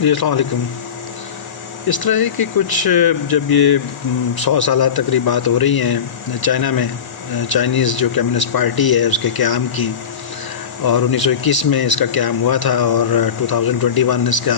जी, अस्सलाम वालेकुम। इस तरह है कि कुछ जब ये 100 साल तकरीबात हो रही हैं चाइना में, चाइनीज़ जो कम्युनिस्ट पार्टी है उसके क़याम की, और 1921 में इसका क़याम हुआ था और 2021 इसका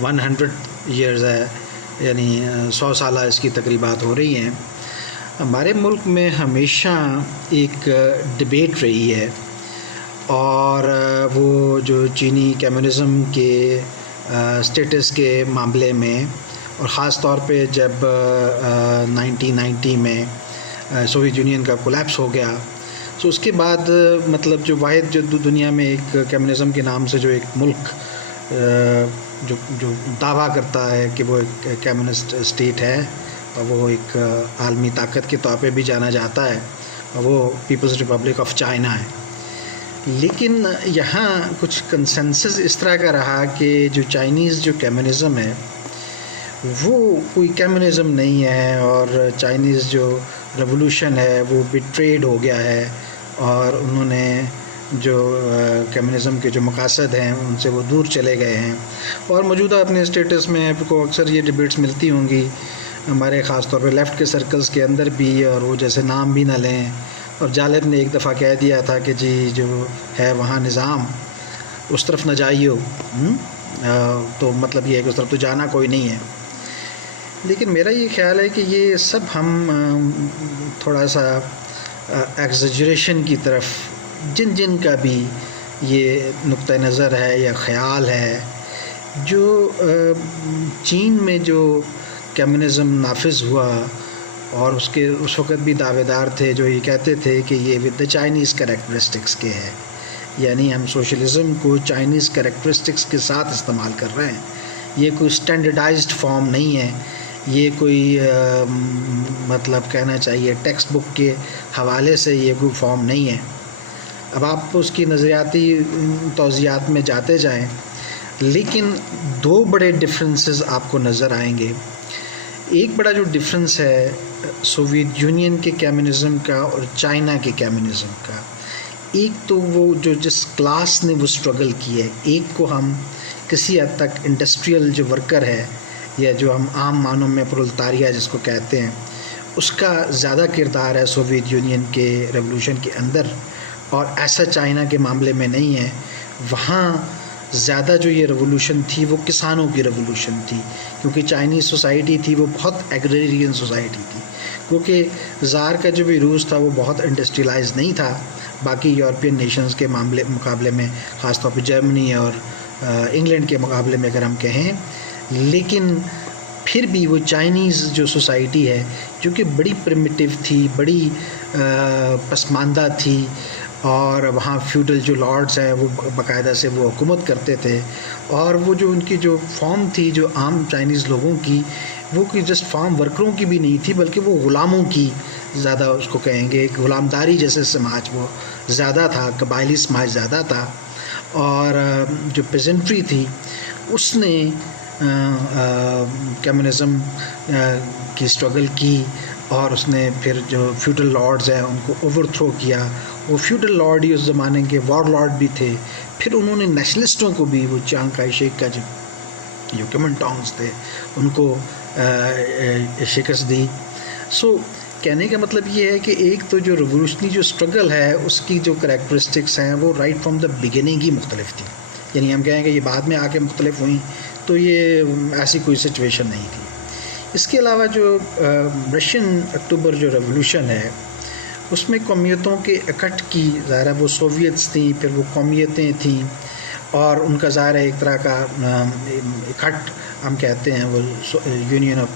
100 ईयर्स है, यानी 100 साल इसकी तकरीबात हो रही हैं। हमारे मुल्क में हमेशा एक डिबेट रही है, और वो जो चीनी कम्युनिज़म के स्टेटस के मामले में, और ख़ास तौर पे जब 1990 में सोवियत यूनियन का कोलैप्स हो गया, तो उसके बाद मतलब जो वाहिद जो दुनिया में एक कम्युनिज़म के नाम से जो एक मुल्क जो जो दावा करता है कि वो एक कम्युनिस्ट स्टेट है, और वो एक आलमी ताकत के तौर पे भी जाना जाता है, और वो पीपल्स रिपब्लिक ऑफ चाइना है। लेकिन यहाँ कुछ कंसेंसस इस तरह का रहा कि जो चाइनीज़ जो कम्युनिज़म है वो कोई कम्युनिज़म नहीं है, और चाइनीज़ जो रेवोल्यूशन है वो बिट्रेड हो गया है, और उन्होंने जो कम्युनिज़म के जो मकासद हैं उनसे वो दूर चले गए हैं। और मौजूदा अपने स्टेटस में आपको अक्सर ये डिबेट्स मिलती होंगी हमारे ख़ास तौर पे लेफ़्ट के सर्कल्स के अंदर भी, और वो जैसे नाम भी ना लें। और जालिब ने एक दफ़ा कह दिया था कि जी जो है वहाँ निज़ाम, उस तरफ न जाइयो। तो मतलब ये है कि उस तरफ तो जाना कोई नहीं है। लेकिन मेरा ये ख़्याल है कि ये सब हम थोड़ा सा एग्ज़ैजरेशन की तरफ जिन जिन का भी ये नुक्ता नज़र है या ख़याल है, जो चीन में जो कम्युनिज़म नाफिज़ हुआ, और उसके उस वक़्त भी दावेदार थे जो ये कहते थे कि ये विद द चाइनीज़ कैरेक्टरिस्टिक्स के है, यानी हम सोशलिज़म को चाइनीज़ कैरेक्टरिस्टिक्स के साथ इस्तेमाल कर रहे हैं। ये कोई स्टैंडर्डाइज्ड फॉर्म नहीं है, ये कोई मतलब कहना चाहिए टेक्स्ट बुक के हवाले से ये कोई फॉर्म नहीं है। अब आप उसकी नज़रियाती तौज़ियात में जाते जाएं, लेकिन दो बड़े डिफरेंसेस आपको नज़र आएंगे। एक बड़ा जो डिफरेंस है सोवियत यूनियन के कम्युनिज़म का और चाइना के कम्युनिज़म का, एक तो वो जो जिस क्लास ने वो स्ट्रगल की है, एक को हम किसी हद तक इंडस्ट्रियल जो वर्कर है, या जो हम आम मानों में प्रोलेटारिया जिसको कहते हैं, उसका ज़्यादा किरदार है सोवियत यूनियन के रेवोल्यूशन के अंदर, और ऐसा चाइना के मामले में नहीं है। वहाँ ज़्यादा जो ये रेवोल्यूशन थी वो किसानों की रेवोल्यूशन थी, क्योंकि चाइनीज़ सोसाइटी थी वो बहुत एग्रेरियन सोसाइटी थी, क्योंकि ज़ार का जो भी रूस था वो बहुत इंडस्ट्रियलाइज नहीं था बाकी यूरोपियन नेशंस के मुकाबले में, ख़ास तौर पे जर्मनी और इंग्लैंड के मुकाबले में अगर हम कहें। लेकिन फिर भी वो चाइनीज़ जो सोसाइटी है जो कि बड़ी प्रिमिटिव थी, बड़ी पसमानदा थी, और वहाँ फ्यूडल जो लॉर्ड्स हैं वो बाकायदा से वो हुकूमत करते थे, और वो जो उनकी जो फॉर्म थी जो आम चाइनीज़ लोगों की, वो कोई जस्ट फार्म वर्करों की भी नहीं थी, बल्कि वो ग़ुलामों की ज़्यादा उसको कहेंगे, ग़ुलामदारी जैसे समाज वो ज़्यादा था, कबायली समाज ज़्यादा था। और जो पेजेंट्री थी उसने कम्युनिज़म की स्ट्रगल की, और उसने फिर जो फ्यूडल लॉर्ड्स हैं उनको ओवरथ्रो किया। वो फ्यूडल लॉर्ड ही उस ज़माने के वॉर लॉर्ड भी थे। फिर उन्होंने नेशनलिस्टों को भी, वो चांग काई शेक का जो कुमिंटांग्स थे उनको शिकस्त दी। सो कहने का मतलब ये है कि एक तो जो रिवोल्यूशनरी जो स्ट्रगल है उसकी जो करैक्टरिस्टिक्स हैं वो राइट फ्रॉम द बिगिनिंग ही मुख्तलिफ थी, यानी हम कहें कि ये बाद में आके मुख्तलिफ हुई, तो ये ऐसी कोई सिचुएशन नहीं थी। इसके अलावा जो रशियन अक्टूबर जो रेवोल्यूशन है उसमें कौमियतों के इकट्ठ की, ज़ाहिर है वो सोवियट्स थी, फिर वो कौमियतें थीं, और उनका ज़ाहिर है एक तरह का इकट्ठ हम कहते हैं वो union of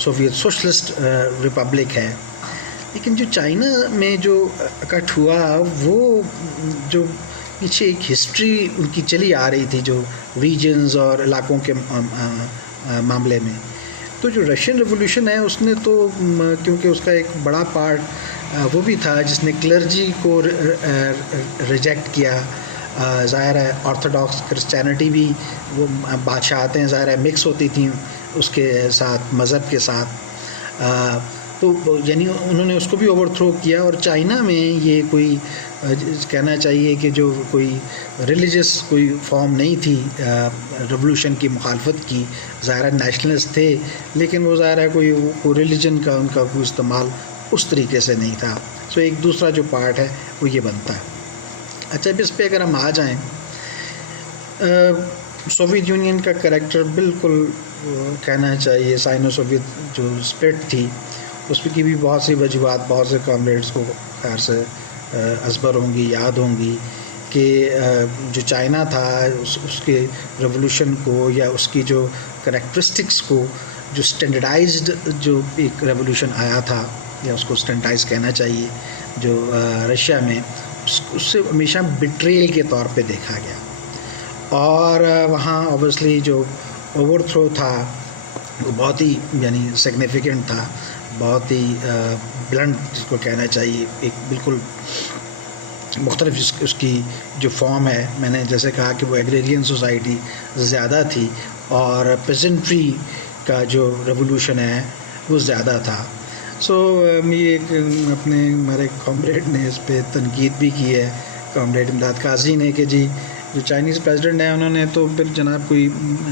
Soviet socialist Republic है। लेकिन जो चाइना में जो इकट्ठ हुआ वो जो पीछे एक हिस्ट्री उनकी चली आ रही थी जो रीजन्स और इलाकों के मामले में, तो जो रशियन रेवोल्यूशन है उसने तो क्योंकि उसका एक बड़ा पार्ट वो भी था जिसने क्लर्जी को रिजेक्ट किया। ज़ाहिर है ऑर्थोडॉक्स क्रिश्चियनिटी भी, वो बादशाहतें ज़ाहिर है मिक्स होती थी उसके साथ, मज़हब के साथ। तो यानी उन्होंने उसको भी ओवरथ्रो किया। और चाइना में ये कोई कहना चाहिए कि जो कोई रिलीजियस कोई फॉर्म नहीं थी रेवोल्यूशन की मुखालफत की, ज़ाहिर नेशनलिस्ट थे, लेकिन वो ज़ाहिर है कोई रिलीजन का उनका कोई इस्तेमाल उस तरीके से नहीं था। सो एक दूसरा जो पार्ट है वो ये बनता है। अच्छा, अब इस पर अगर हम आ जाएँ, सोवियत यूनियन का करैक्टर बिल्कुल कहना चाहिए साइनो सोवियत जो स्प्लिट थी उसकी भी बहुत सी वजूहत बहुत से कॉमरेड्स को खैर से असबर होंगी, याद होंगी कि जो चाइना था उसके रेवोल्यूशन को या उसकी जो करैक्टरिस्टिक्स को, जो स्टैंडर्डाइज्ड जो एक रेवोल्यूशन आया था या उसको स्टैंडर्डाइज कहना चाहिए जो रशिया में, उससे हमेशा बिट्रेल के तौर पे देखा गया। और वहाँ ऑब्वियसली जो ओवरथ्रो था वो बहुत ही यानी सिग्निफिकेंट था, बहुत ही ब्लंट जिसको कहना चाहिए, एक बिल्कुल मुख्तलिफ उसकी जो फॉर्म है। मैंने जैसे कहा कि वो एग्रेरियन सोसाइटी ज़्यादा थी और पेजेंट्री का जो रेवोल्यूशन है वो ज़्यादा था। सो ये अपने हमारे कॉमरेड ने इस पर तनकीद भी की है, कॉमरेड इमदाद काजी ने, कि जी जो चाइनीज़ प्रेसिडेंट हैं उन्होंने तो फिर जनाब कोई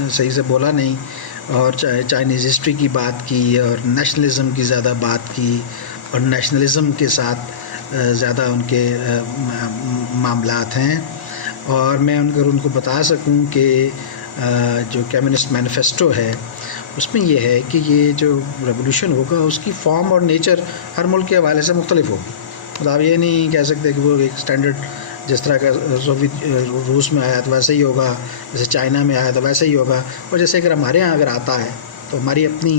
सही से बोला नहीं और चाइनीज़ हिस्ट्री की बात की और नेशनलिज़म की ज़्यादा बात की और नेशनलिज़म के साथ ज़्यादा उनके मामलात हैं। और मैं उनको बता सकूं कि जो कम्युनिस्ट मैनिफेस्टो है उसमें ये है कि ये जो रेवोल्यूशन होगा उसकी फॉर्म और नेचर हर मुल्क के हवाले से मुख्तलिफ होगी। मतलब आप ये नहीं कह सकते कि वो एक स्टैंडर्ड जिस तरह का सोवियत रूस में आया तो वैसे ही होगा, जैसे चाइना में आया तो वैसे ही होगा। और जैसे अगर हमारे यहाँ अगर आता है तो हमारी अपनी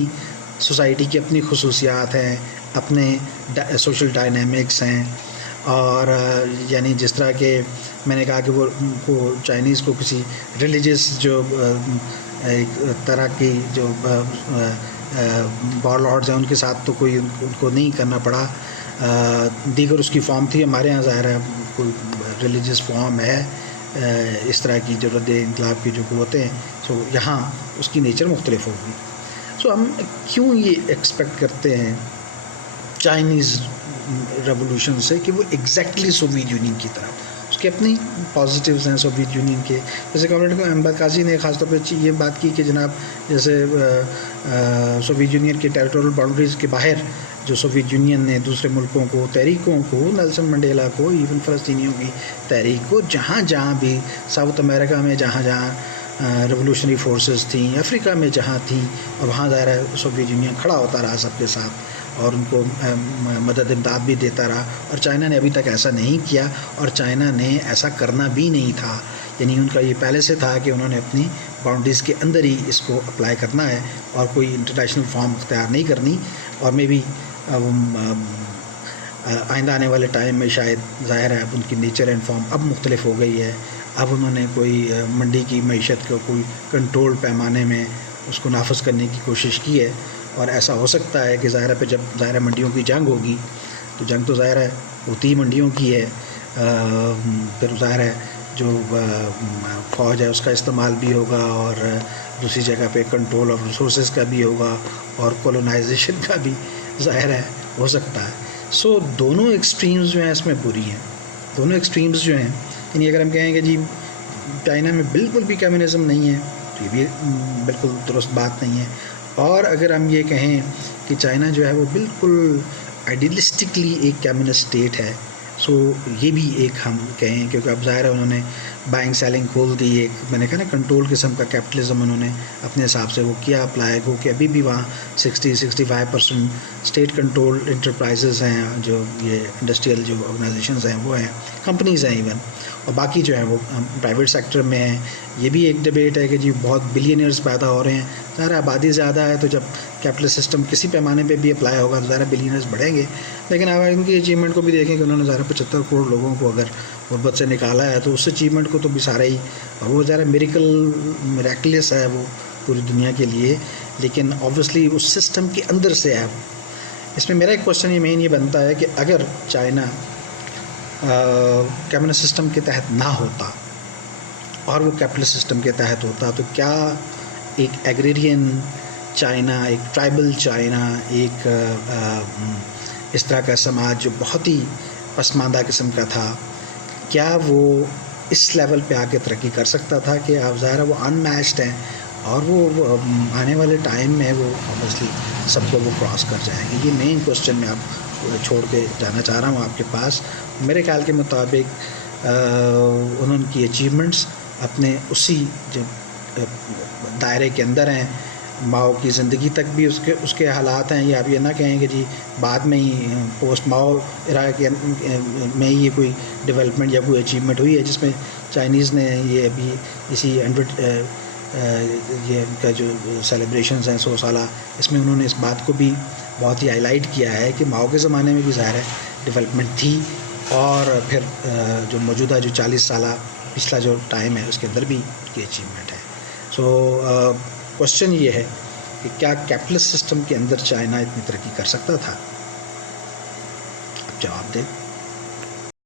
सोसाइटी की अपनी खुसूसियात हैं, अपने सोशल डायनामिक्स हैं। और यानी जिस तरह के मैंने कहा कि वो चाइनीज़ को किसी रिलीजियस जो एक तरह की जो वॉरलॉर्ड्स हैं उनके साथ तो कोई उनको नहीं करना पड़ा, दीगर उसकी फॉर्म थी। हमारे यहाँ ज़ाहिर है कोई रिलीजियस फॉर्म है इस तरह की जो रद्द इनकलाब की जो क़ुव्वतें हैं, तो यहाँ उसकी नेचर मुख्तलिफ होगी। सो हम क्यों ये एक्सपेक्ट करते हैं चाइनीज़ रेवोल्यूशन से कि वो एग्जैक्टली सोवियत यूनियन की तरह, उसके अपनी पॉजिटिव्स हैं सोवियत यूनियन के। जैसे कॉमरेड इमदाद काजी ने ख़ासतौर पर ये बात की कि जनाब जैसे सोवियत यूनियन के टेरिटोरियल बाउंड्रीज़ के बाहर जो सोवियत यूनियन ने दूसरे मुल्कों को, तहरीकों को, नेल्सन मंडेला को, इवन फ़लस्तीनियों की तहरीक को, जहाँ जहाँ भी साउथ अमेरिका में जहाँ जहाँ रेवोल्यूशनरी फोर्सेस थी, अफ्रीका में जहाँ थी, और वहाँ ज़ाहिर है सोवियत यूनियन खड़ा होता रहा सबके साथ और उनको मदद इमदाद भी देता रहा। और चाइना ने अभी तक ऐसा नहीं किया और चाइना ने ऐसा करना भी नहीं था। यानी उनका ये पहले से था कि उन्होंने अपनी बाउंड्रीज़ के अंदर ही इसको अप्लाई करना है और कोई इंटरनेशनल फॉर्म अख्तियार नहीं करनी। और मे भी आइंदा आने वाले टाइम में शायद ज़ाहिर है अब उनकी नेचर एंड फॉर्म अब मुख्तलिफ हो गई है। अब उन्होंने कोई मंडी की मईशत को कोई कंट्रोल पैमाने में उसको नाफज करने की कोशिश की है। और ऐसा हो सकता है कि ज़ाहिर है जब ज़ाहिर है मंडियों की जंग होगी तो जंग तो ज़ाहिर है होती ही मंडियों की है, फिर ज़ाहिर है जो फ़ौज है उसका इस्तेमाल भी होगा और दूसरी जगह पे कंट्रोल ऑफ रिसोर्सेज का भी होगा और कॉलोनाइजेशन का भी ज़ाहिर है हो सकता है। सो दोनों एक्सट्रीम्स जो हैं इसमें बुरी हैं। दोनों एक्सट्रीम्स जो हैं, यानी अगर हम कहें कि जी चाइना में बिल्कुल भी कम्युनिज़म नहीं है तो ये भी बिल्कुल दुरुस्त बात नहीं है। और अगर हम ये कहें कि चाइना जो है वो बिल्कुल आइडियलिस्टिकली एक कम्युनिस्ट स्टेट है, सो ये भी एक हम कहें, क्योंकि अब ज़ाहिर है उन्होंने बाइंग सेलिंग खोल दी, एक मैंने कहा ना कंट्रोल किस्म का कैपिटलिज्म उन्होंने अपने हिसाब से वो किया अप्लाई हो कि अभी भी वहाँ 60-65% स्टेट कंट्रोल इंटरप्राइजेज़ हैं, जो ये इंडस्ट्रियल जो ऑर्गेनाइजेशंस हैं वो हैं, कंपनीज़ हैं इवन, और बाकी जो है वो प्राइवेट सेक्टर में हैं। ये भी एक डिबेट है कि जी बहुत बिलियनियर्स पैदा हो रहे हैं, ज़ाहिर आबादी ज़्यादा है तो जब कैपिटल सिस्टम किसी पैमाने पे भी अप्लाई होगा तो ज़ाहिर बिलियनियर्स बढ़ेंगे। लेकिन अगर इनकी अचीवमेंट को भी देखें कि उन्होंने ज़ाहिर 75 करोड़ लोगों को अगर गुर्बत से निकाला है तो उस अचीवमेंट को तो भी सारा ही, और वो ज़ाहिर मिरेकलियस है वो पूरी दुनिया के लिए, लेकिन ऑब्वियसली उस सिस्टम के अंदर से है। इसमें मेरा एक क्वेश्चन ये मेन ये बनता है कि अगर चाइना कम्युनिस्ट सिस्टम के तहत ना होता और वो कैपिटलिस्ट सिस्टम के तहत होता तो क्या एक एग्रेरियन चाइना, एक ट्राइबल चाइना, एक इस तरह का समाज जो बहुत ही पसमानदा किस्म का था, क्या वो इस लेवल पे आके तरक्की कर सकता था? कि अब ज़ाहिर है वो अनमैच्ड हैं और वो आने वाले टाइम में वो ऑब्वियसली सबको वो क्रॉस कर जाएंगे। ये मेन क्वेश्चन मैं आप छोड़ के जाना चाह रहा हूँ आपके पास। मेरे ख्याल के मुताबिक उन्होंने की अचीवमेंट्स अपने उसी जो दायरे के अंदर हैं, माओ की ज़िंदगी तक भी उसके हालात हैं। या आप ये ना कहें कि जी बाद में ही पोस्ट माओ इरा के में ही ये कोई डेवलपमेंट या कोई अचीवमेंट हुई है, जिसमें चाइनीज़ ने ये अभी इसी ये इनका जो सेलिब्रेशंस हैं 100 साला, इसमें उन्होंने इस बात को भी बहुत ही हाईलाइट किया है कि माओ के ज़माने में भी ज़ाहिर है डेवलपमेंट थी, और फिर जो मौजूदा जो 40 साला पिछला जो टाइम है उसके अंदर भी ये अचीवमेंट है। सो क्वेश्चन ये है कि क्या कैपिटलिस्ट सिस्टम के अंदर चाइना इतनी तरक्की कर सकता था? आप जवाब दें।